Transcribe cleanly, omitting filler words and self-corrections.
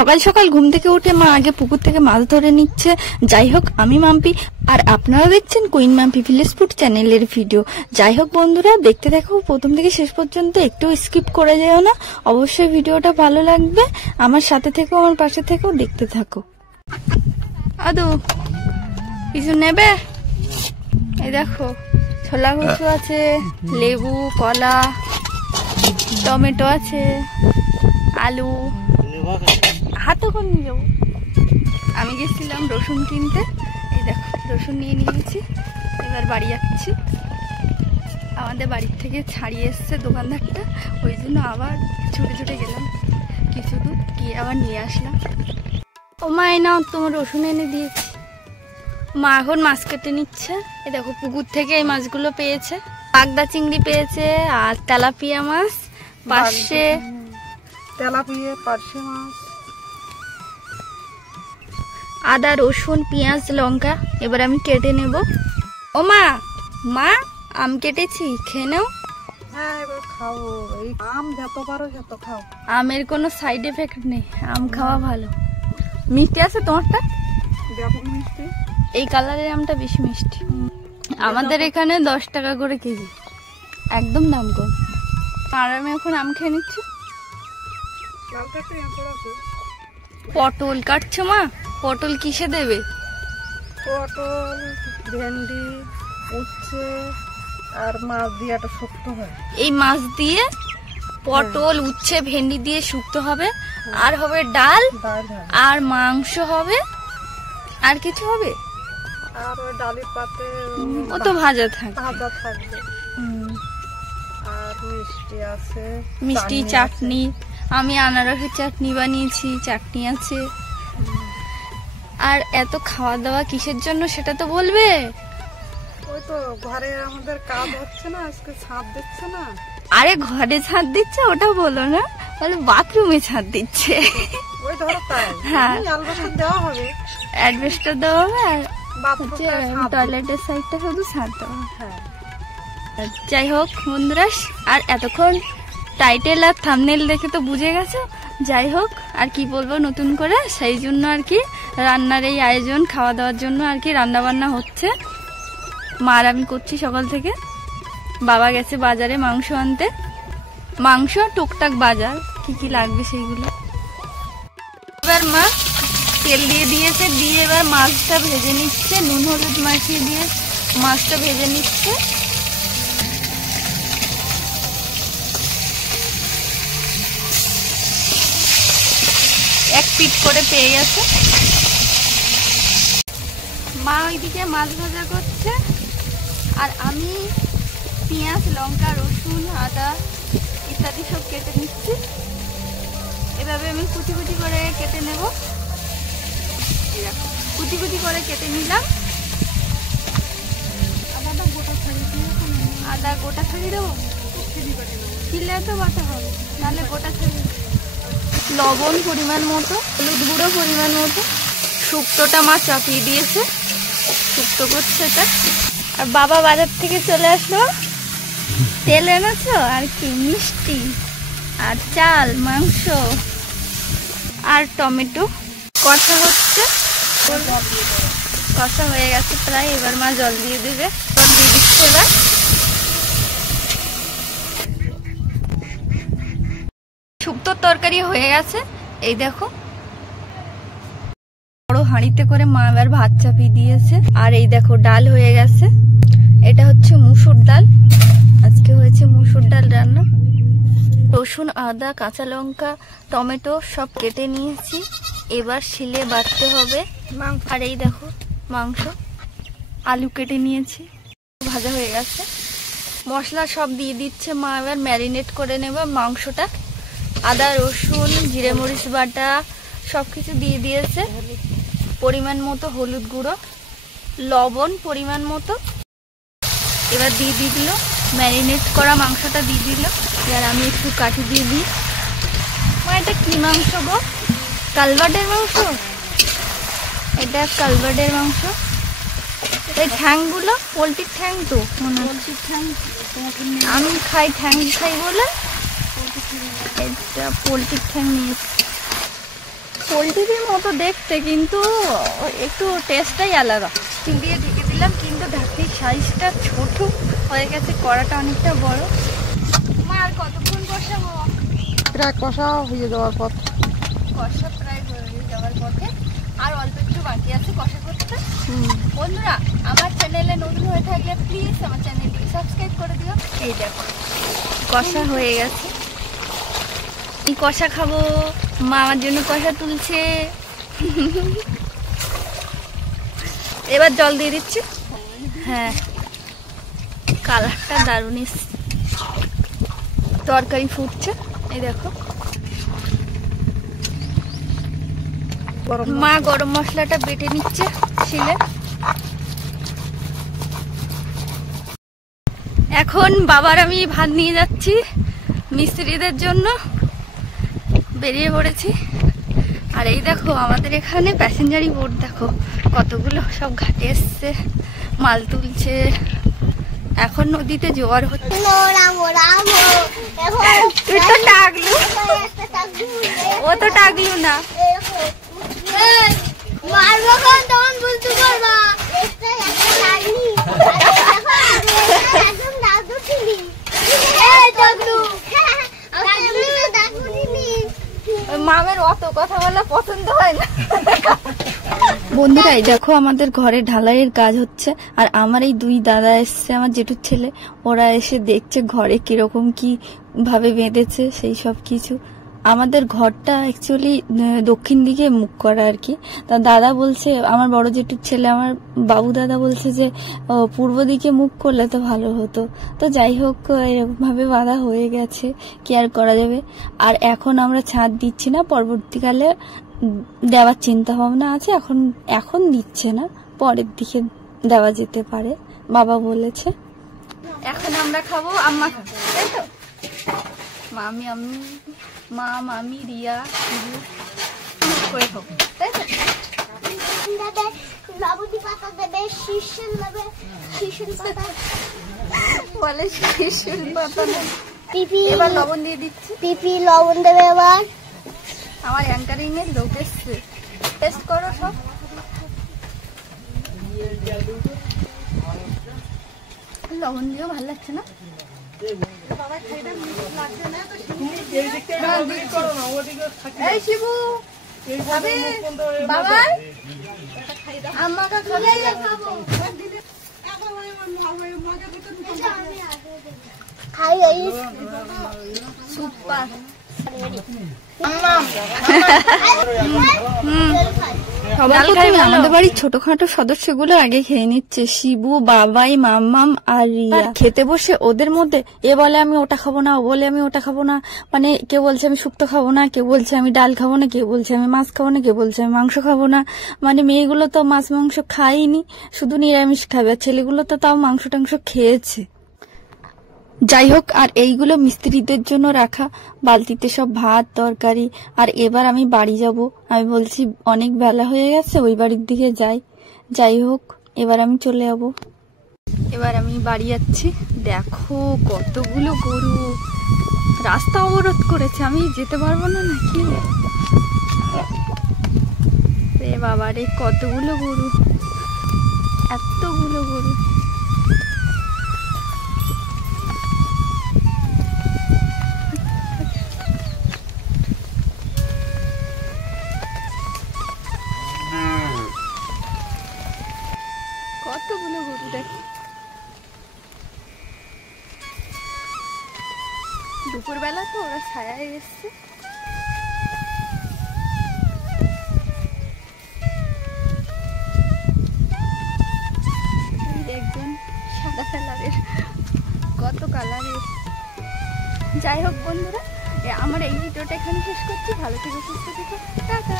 সকাল সকাল ঘুম থেকে উঠে মা আগে পুকুর থেকে মাছ ধরে নিচ্ছে। যাই হোক, আমি মাম্পি আর আপনারা দেখছেন কুইন মাম্পি ভিলেজ ফুড চ্যানেলের ভিডিও। যাই হোক বন্ধুরা, দেখতে দেখো প্রথম থেকে শেষ পর্যন্ত, একটু স্কিপ করে যেও না। অবশ্যই ভিডিওটা ভালো লাগবে, আমার সাথে থেকো, আমার পাশে থেকেও দেখতে থাকো। আদু কিছু নেবে? এই দেখো ছোলা কচু আছে, লেবু, কলা, টমেটো আছে, আলু, হাতে করে নিয়ে যাবো। আমি গেছিলাম রসুন কিনতে, এই দেখো রসুন নিয়ে নিয়েছি, এবার বাড়ি যাচ্ছি। আমাদের বাড়ির থেকে ছাড়িয়ে এসছে দোকানদারটা, ওই জন্য আবার ছুটে ছুটে গেলাম, কিছু দূর গিয়ে আবার নিয়ে আসলাম। ও মা, এই নাও তোমার রসুন এনে দিয়েছি। মা এখন মাছ কেটে নিচ্ছে। এই দেখো পুকুর থেকে এই মাছগুলো পেয়েছে, বাগদা চিংড়ি পেয়েছে আর তেলাপিয়া মাছ, পার্শে তেলাপিয়া, পার্শে মাছ, আদা, রসুন, পেঁয়াজ, লঙ্কা এবার আমি কেটে নেব। ও মা, মা আম কেটেছি, খেয়ে নাও। হ্যাঁ এবার খাবো, এই আম যত পারো যত খাও। আমের কোনো সাইড এফেক্ট নেই, আম খাওয়া ভালো। মিষ্টি আছে তোমারটা? ব্যাপক মিষ্টি। এই কালারের আমটা বেশি মিষ্টি। আমাদের এখানে 10 টাকা করে কেজি, একদম দাম কম। আর আমি এখন আম খেয়ে নিচ্ছি। পটল কাটছো মা? পটল কিসে দেবে? পটল, ভেন্ডি, উচ্ছে আর মাছ দিয়ে একটা শুক্তো হয়। এই মাছ দিয়ে পটল, উচ্ছে, ভেন্ডি দিয়ে শুক্তো হবে, আর হবে ডাল, আর মাংস হবে, আর কিছু হবে? আর ওই ডালের পাতে ও তো ভাজা থাকবে। আর মিষ্টি আছে, মিষ্টি, চাটনি। আমি আনারসের চাটনি বানিয়েছি, চাটনি আছে। আর এত খাওয়া দাওয়া কিসের জন্য সেটা তো বলবে। ওই তো ঘরে আমাদের কাজ হচ্ছে না, আজকে ছাদ দিচ্ছে না। আরে ঘরে ছাদ দিচ্ছে ওটা বলো না, বলে বাথরুমে ছাদ দিচ্ছে। ওই ধরো তাই, হ্যাঁ অ্যালবেস্টার দেওয়া হবে, অ্যাডভেস্টার দেওয়া হবে, আর বাথরুমে টয়লেটের সাইডটা শুধু ছাদ দেওয়া। হ্যাঁ। যাই হোক বন্ধুরা, আর এতক্ষণ টাইটেল আর থাম্বনেল দেখে তো বুঝে গেছো। যাই হোক, আর কি বলবো নতুন করে, সেই জন্য আর কি রান্নার এই আয়োজন, খাওয়া দাওয়ার জন্য আর কি রান্না বান্না হচ্ছে। মা আর আমি করছি সকাল থেকে। বাবা গেছে বাজারে মাংস আনতে, মাংস টুকটাক বাজার কি কি লাগবে সেইগুলো। এবার মা তেল দিয়ে দিয়েছে, দিয়ে এবার মাছটা ভেজে নিচ্ছে, নুন হলুদ মাখিয়ে দিয়ে মাছটা ভেজে নিচ্ছে। এক পিট করে পেয়ে গেছে। মা ওইদিকে মাছ ভাজা করছে, আর আমি পেঁয়াজ, লঙ্কা, রসুন, আদা ইত্যাদি সব কেটে নিচ্ছি। এভাবে আমি কুচি কুচি করে কেটে নেব। কুচি কুচি করে কেটে নিলাম। আদা গোটা ছাড়িয়ে দেবো, ছিলে তো বাটা হবে, নাহলে গোটা ছাড়িয়ে। লবণ পরিমাণ মতো, হলুদ গুঁড়ো পরিমাণ মতো। শুক্তোটা মা চাপিয়ে দিয়েছে, শুক্তো করছে এটা। আর বাবা বাজার থেকে চলে আসলো, তেল এনেছো আর কি, মিষ্টি আর চাল, মাংস আর টমেটো কষা হচ্ছে। কষা হয়ে গেছে প্রায়, এবার মা জল দিয়ে দেবে, জল দিয়ে দিচ্ছে। এবার শুক্তোর তরকারি হয়ে গেছে, এই দেখো বড় হাঁড়িতে করে মা এবার ভাত চাপিয়ে দিয়েছে। আর এই দেখো ডাল হয়ে গেছে, এটা হচ্ছে মুসুর ডাল, আজকে হয়েছে মুসুর ডাল রান্না। রসুন, আদা, কাঁচা লঙ্কা, টমেটো সব কেটে নিয়েছি, এবার শিলে বাটতে হবে। আর এই দেখো মাংস, আলু কেটে নিয়েছি, ভাজা হয়ে গেছে। মশলা সব দিয়ে দিচ্ছে মা, এবার ম্যারিনেট করে নেব মাংসটা। আদা, রসুন, জিরে মরিচ বাটা সব কিছু দিয়ে দিয়েছে, পরিমাণ মতো হলুদ গুঁড়ো, লবণ পরিমাণ মতো। এবার দিয়ে দিল ম্যারিনেট করা মাংসটা, দিয়ে দিল। এবার আমি একটু কাঠি দিয়ে দিই। মা এটা কি মাংস গো? কালবার্ডের মাংস, এটা কালবার্ডের মাংস। এই ঠ্যাংগুলো পোলট্রির ঠ্যাং তো মনে হচ্ছে। আমি খাই ঠ্যাং খাই বলে এটা পোলট্রির ঠ্যাং নিয়েছি। পোলট্রির মতো দেখতে, কিন্তু একটু টেস্টটাই আলাদা। স্টিল দিয়ে ঢেকে দিলাম, কিন্তু ঢাকনির সাইজটা ছোট হয়ে গেছে, কড়াটা অনেকটা বড়। মা আর কতক্ষণ কষাবো? প্রায় কষা হয়ে যাওয়ার পর। কষা প্রায় হয়ে যাওয়ার পথে, আর অল্প একটু বাকি আছে কষা করতে। বন্ধুরা, আমার চ্যানেলে নতুন হয়ে থাকলে প্লিজ আমার চ্যানেলটি সাবস্ক্রাইব করে দিও। এই দেখো কষা হয়ে গেছে, এই কষা খাবো। মা আমার জন্য কষা তুলছে। এবার জল দিয়ে দিচ্ছি। হ্যাঁ, কালারটা দারুণ এসছে, তরকারি ফুটছে। এই দেখো মা গরম মশলাটা বেটে নিচ্ছে শিলে। এখন বাবার আমি ভাত নিয়ে যাচ্ছি মিস্ত্রিদের জন্য, বেরিয়ে পড়েছি। আর এই দেখো আমাদের এখানে প্যাসেঞ্জারি বোট, দেখো কতগুলো সব ঘাটে এসছে, মাল তুলছে। এখন নদীতে জোয়ার হচ্ছে। তুই তো টাকলু, ও তো টাকলু না। মামের অত কথা বলা পছন্দ হয় না। বন্ধুরা, এই দেখো আমাদের ঘরে ঢালাইয়ের কাজ হচ্ছে, আর আমার এই দুই দাদা এসছে, আমার জেঠুর ছেলে। ওরা এসে দেখছে ঘরে কিরকম কি ভাবে বেঁধেছে সেই সব কিছু। আমাদের ঘরটা অ্যাকচুয়ালি দক্ষিণ দিকে মুখ করা আর কি। তা দাদা বলছে, আমার বড় জেঠুর ছেলে, আমার বাবু দাদা বলছে যে পূর্ব দিকে মুখ করলে তো ভালো হতো। তো যাই হোক, এরকম ভাবে বাঁধা হয়ে গেছে, কি আর করা যাবে। আর এখন আমরা ছাদ দিচ্ছি না, পরবর্তীকালে দেওয়ার চিন্তা ভাবনা আছে। এখন দিচ্ছে না, পরের দিকে দেওয়া যেতে পারে, বাবা বলেছে। এখন আমরা খাবো, আম্মা খাবো, তাই তো? মামি, আমি, মা, মামি, রিয়া, করে খাবো, তাই তো? লবণী পাতা দেবে, শিশির দেবে, শিশির পাতা বলে শিশির পাতা না। পিপি, এবার লবণ দিয়ে দিচ্ছি। পিপি লবণ দেবে। এবার আমার অ্যাঙ্কারিং এর লোক এসছে, টেস্ট করো সব। লবণ দিয়েও ভালো লাগছে না। এই শিবু, খাবে? বাবা আম্মাকে খাবে? খাই সুপার। আমাদের বাড়ির ছোটখাটো সদস্যগুলো আগে খেয়ে নিচ্ছে, শিবু, বাবাই, মাম্মাম আর রিয়া। খেতে বসে ওদের মধ্যে এ বলে আমি ওটা খাবো না, ও বলে আমি ওটা খাবো না। মানে কেউ বলছে আমি শুক্তো খাবো না, কেউ বলছে আমি ডাল খাবো না, কেউ বলছে আমি মাছ খাবো না, কেউ বলছে আমি মাংস খাবো না। মানে মেয়েগুলো তো মাছ মাংস খায়নি, শুধু নিরামিষ খাবে, আর ছেলেগুলো তো তাও মাংস টাংস খেয়েছে। যাই হোক, আর এইগুলো মিস্ত্রিদের জন্য রাখা, বালতিতে সব ভাত তরকারি। আর এবার আমি বাড়ি যাব, আমি বলছি অনেক বেলা হয়ে গেছে, ওই বাড়ির দিকে যাই। যাই হোক, এবার আমি চলে যাব। এবার আমি বাড়ি যাচ্ছি। দেখো কতগুলো গরু, রাস্তা অবরোধ করেছে, আমি যেতে পারবো না নাকি? রে বাবা রে, কতগুলো গরু, এতগুলো গরু। কতগুলো গরু দেখো। দুপুরবেলা তো ওরা ছায়ায় এসছে। একজন সাদা কালারের, কত কালারের। যাই হোক বন্ধুরা, আমার এই ভিডিওটা এখানে শেষ করছি। ভালো থেকে সুস্থ থেকো, টাটা।